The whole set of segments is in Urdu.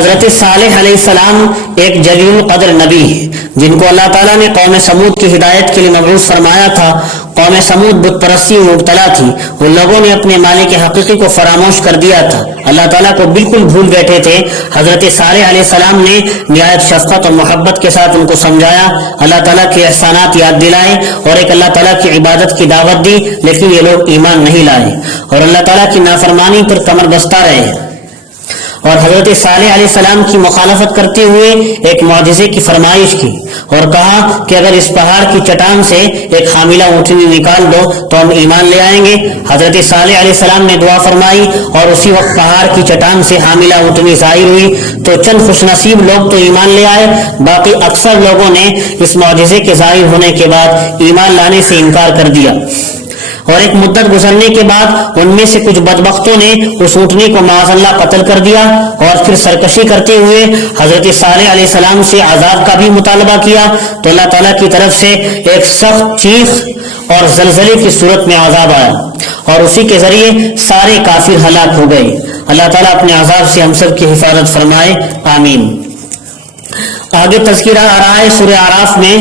حضرت صالح علیہ السلام ایک جلیل القدر نبی ہے جن کو اللہ تعالیٰ نے قوم سمود کی ہدایت کے لیے مبعوث فرمایا تھا۔ قوم سمود بت پرستی میں مبتلا تھی، ان لوگوں نے اپنے مالک حقیقی کو فراموش کر دیا تھا، اللہ تعالیٰ کو بالکل بھول بیٹھے تھے۔ حضرت صالح علیہ السلام نے نہایت شفقت اور محبت کے ساتھ ان کو سمجھایا، اللہ تعالیٰ کے احسانات یاد دلائے اور ایک اللہ تعالیٰ کی عبادت کی دعوت دی، لیکن یہ لوگ ایمان نہیں لائے اور اللہ تعالیٰ کی نافرمانی پر کمر بستہ رہے اور حضرت صالح علیہ السلام کی مخالفت کرتے ہوئے ایک معجزے کی فرمائش کی اور کہا کہ اگر اس پہاڑ کی چٹان سے ایک حاملہ اونٹنی نکال دو تو ہم ایمان لے آئیں گے۔ حضرت صالح علیہ السلام نے دعا فرمائی اور اسی وقت پہاڑ کی چٹان سے حاملہ اونٹنی ظاہر ہوئی تو چند خوش نصیب لوگ تو ایمان لے آئے، باقی اکثر لوگوں نے اس معجزے کے ظاہر ہونے کے بعد ایمان لانے سے انکار کر دیا اور ایک مدت گزرنے کے بعد ان میں سے کچھ بدبختوں نے اس اونٹنی کو معاذ اللہ قتل کر دیا اور پھر سرکشی کرتے ہوئے حضرت صالح علیہ السلام سے عذاب کا بھی مطالبہ کیا تو اللہ تعالیٰ کی طرف سے ایک سخت چیخ اور زلزلے کی صورت میں عذاب آیا اور اسی کے ذریعے سارے کافر ہلاک ہو گئے۔ اللہ تعالیٰ اپنے عذاب سے ہم سب کی حفاظت فرمائے، آمین۔ آگے تذکرہ آ رہا ہے سورہ اعراف میں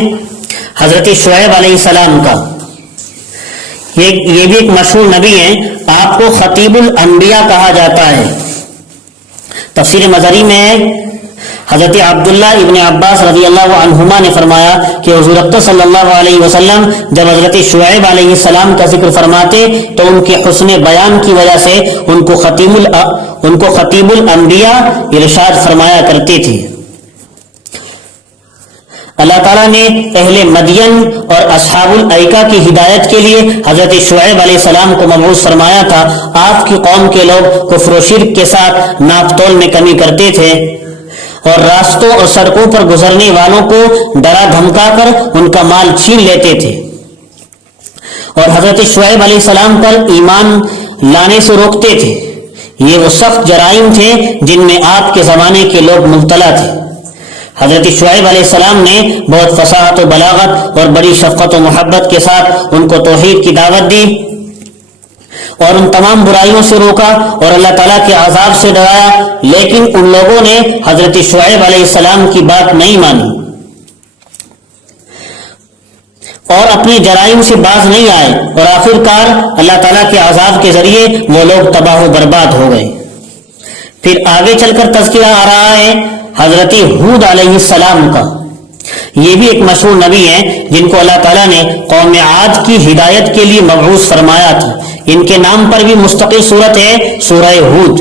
حضرت شعیب علیہ السلام کا۔ یہ بھی ایک مشہور نبی ہیں، آپ کو خطیب الانبیاء کہا جاتا ہے۔ تفسیر مظہری میں حضرت عبداللہ ابن عباس رضی اللہ عنہما نے فرمایا کہ حضور اقدس صلی اللہ علیہ وسلم جب حضرت شعیب علیہ السلام کا ذکر فرماتے تو ان کے حسن بیان کی وجہ سے ان کو خطیب الانبیاء ارشاد فرمایا کرتے تھے۔ اللہ تعالیٰ نے اہل مدین اور اصحاب الایکہ کی ہدایت کے لیے حضرت شعیب علیہ السلام کو مبعوث فرمایا تھا۔ آپ کی قوم کے لوگ کفر و شرک کے ساتھ ناپ تول میں کمی کرتے تھے اور راستوں اور سڑکوں پر گزرنے والوں کو ڈرا دھمکا کر ان کا مال چھین لیتے تھے اور حضرت شعیب علیہ السلام پر ایمان لانے سے روکتے تھے۔ یہ وہ سخت جرائم تھے جن میں آپ کے زمانے کے لوگ مبتلا تھے۔ حضرت شعیب علیہ السلام نے بہت فصاحت و بلاغت اور بڑی شفقت و محبت کے ساتھ ان کو توحید کی دعوت دی اور ان تمام برائیوں سے روکا اور اللہ تعالیٰ کے عذاب سے ڈرایا، لیکن ان لوگوں نے حضرت شعیب علیہ السلام کی بات نہیں مانی اور اپنے جرائم سے باز نہیں آئے اور آخرکار اللہ تعالیٰ کے عذاب کے ذریعے وہ لوگ تباہ و برباد ہو گئے۔ پھر آگے چل کر تذکرہ آ رہا ہے حضرت ہود علیہ السلام کا۔ یہ بھی ایک مشہور نبی ہیں جن کو اللہ تعالیٰ نے قوم عاد کی ہدایت کے لیے مبعوث فرمایا تھا۔ ان کے نام پر بھی مستقل صورت ہے سورہ ہود۔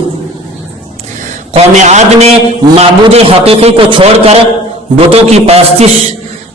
قوم عاد نے معبود حقیقی کو چھوڑ کر بتوں کی پرستش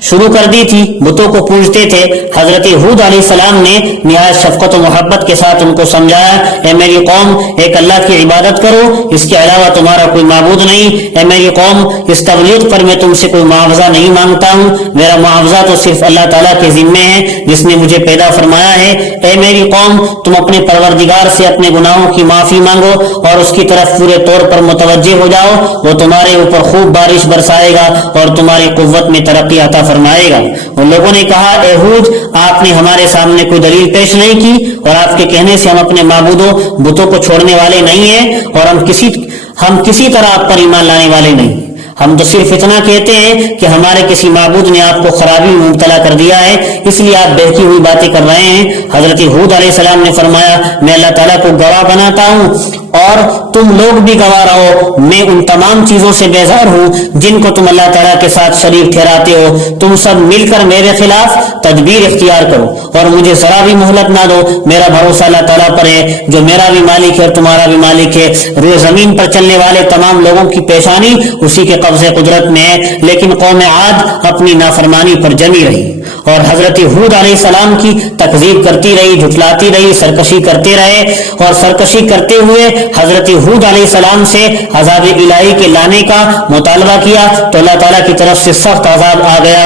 شروع کر دی تھی، بتوں کو پوجتے تھے۔ حضرت ہود علیہ السلام نے نہایت شفقت و محبت کے ساتھ ان کو سمجھایا، اے میری قوم ایک اللہ کی عبادت کرو، اس کے علاوہ تمہارا کوئی معبود نہیں۔ اے میری قوم اس تبلیغ پر میں تم سے کوئی معاوضہ نہیں مانگتا ہوں، میرا معاوضہ تو صرف اللہ تعالیٰ کے ذمے ہے جس نے مجھے پیدا فرمایا ہے۔ اے میری قوم تم اپنے پروردگار سے اپنے گناہوں کی معافی مانگو اور اس کی طرف پورے طور پر متوجہ ہو جاؤ، وہ تمہارے اوپر خوب بارش برسائے گا اور تمہاری قوت میں ترقی عطا فرمائے گا۔ ان لوگوں نے کہا، اے ہود آپ نے ہمارے سامنے کوئی دلیل پیش نہیں کی اور آپ کے کہنے سے ہم اپنے معبودوں بتوں کو چھوڑنے والے نہیں ہیں اور ہم کسی طرح آپ پر ایمان لانے والے نہیں، ہم تو صرف اتنا کہتے ہیں کہ ہمارے کسی معبود نے آپ کو خرابی میں مبتلا کر دیا ہے، اس لیے آپ بہکی ہوئی باتیں کر رہے ہیں۔ حضرت ہود علیہ السلام نے فرمایا، میں اللہ تعالیٰ کو گواہ بناتا ہوں اور تم لوگ بھی گواہ رہو، میں ان تمام چیزوں سے بیزار ہوں جن کو تم اللہ تعالیٰ کے ساتھ شریک ٹھہراتے ہو۔ تم سب مل کر میرے خلاف تدبیر اختیار کرو اور مجھے ذرا بھی مہلت نہ دو۔ میرا بھروسہ اللہ تعالیٰ پر ہے جو میرا بھی مالک ہے اور تمہارا بھی مالک ہے۔ روئے زمین پر چلنے والے تمام لوگوں کی پیشانی اسی کے قبضے قدرت میں ہے، لیکن قوم عاد اپنی نافرمانی پر جمی رہی اور حضرت ہود علیہ السلام کی تکذیب کرتی رہی، جھٹلاتی رہی، سرکشی کرتے رہے اور سرکشی کرتے ہوئے حضرت ہود علیہ السلام سے عذاب الہی کے لانے کا مطالبہ کیا تو اللہ تعالیٰ کی طرف سے سخت عذاب آ گیا۔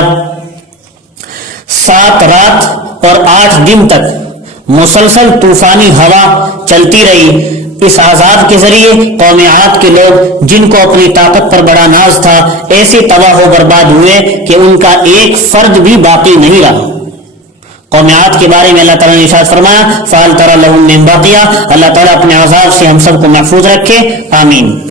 7 رات اور 8 دن تک مسلسل طوفانی ہوا چلتی رہی۔ اس عذاب کے ذریعے قوم عاد کے لوگ جن کو اپنی طاقت پر بڑا ناز تھا ایسے تباہ و برباد ہوئے کہ ان کا ایک فرد بھی باقی نہیں رہا۔ قوم عاد کے بارے میں اللہ تعالیٰ نے ارشاد فرمایا، فَهَلْ تَرَى لَهُم مِّن بَاقِيَةٍ۔ اللہ تعالیٰ اپنے عذاب سے ہم سب کو محفوظ رکھے، آمین۔